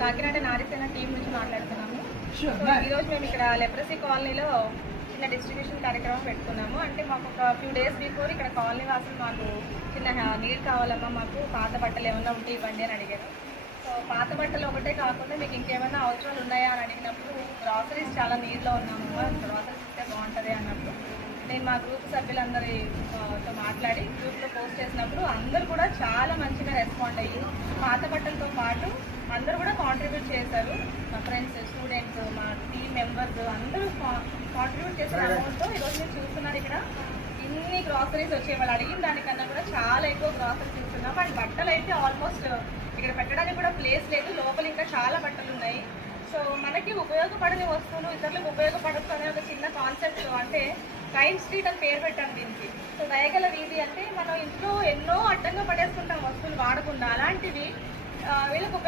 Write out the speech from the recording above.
Kakinada Narisena team నుంచి మాట్లాడుతున్నాము. ఈరోజు మేము ఇక్కడ లెప్రసీ కాలనీలో చిన్న డిస్ట్రిబ్యూషన్ కార్యక్రమం పెట్టుకున్నాము. అంటే మాకు ఒక ఫ్యూ డేస్ బిఫోర్ ఇక్కడ కాలనీ వాసులు మాకు చిన్న నీడ్ కావాలమ్మా, మాకు పాత బట్టలు ఏమన్నా ఉంటే ఇవ్వండి అని అడిగారు. సో పాత బట్టలు ఒకటే కాకుండా మీకు ఇంకేమైనా అవసరాలు ఉన్నాయా అని అడిగినప్పుడు గ్రాసరీస్ చాలా నీడ్లో ఉన్నామమ్మా, గ్రాసరీస్ ఇస్తే బాగుంటుంది అన్నప్పుడు నేను మా గ్రూప్ సభ్యులందరితో మాట్లాడి గ్రూప్లో పోస్ట్ చేసినప్పుడు అందరూ కూడా చాలా మంచిగా రెస్పాండ్ అయ్యి పాత బట్టలతో పాటు అందరూ కూడా కాంట్రిబ్యూట్ చేశారు. మా ఫ్రెండ్స్, స్టూడెంట్స్, మా టీమ్ మెంబర్స్ అందరూ కాంట్రిబ్యూట్ చేసిన అమౌంట్తో ఈరోజు మీరు చూస్తున్నారు ఇక్కడ ఇన్ని గ్రాసరీస్ వచ్చాయి. వాళ్ళు అడిగిన దానికన్నా కూడా చాలా ఎక్కువ గ్రాసరీస్ చూస్తున్నాం. అండ్ బట్టలు అయితే ఆల్మోస్ట్ ఇక్కడ పెట్టడానికి కూడా ప్లేస్ లేదు, లోపల ఇంకా చాలా బట్టలు ఉన్నాయి. సో మనకి ఉపయోగపడని వస్తువులు ఇతరులకు ఉపయోగపడచ్చు అనే ఒక చిన్న కాన్సెప్ట్, అంటే కైండ్ స్ట్రీట్ అని పేరు పెట్టాను దీనికి. సో దయగల వీధి అంటే మనం ఇంట్లో ఎన్నో అడ్డంగా పడేసుకుంటాం వస్తువులు వాడకుండా, అలాంటివి వీళ్ళకు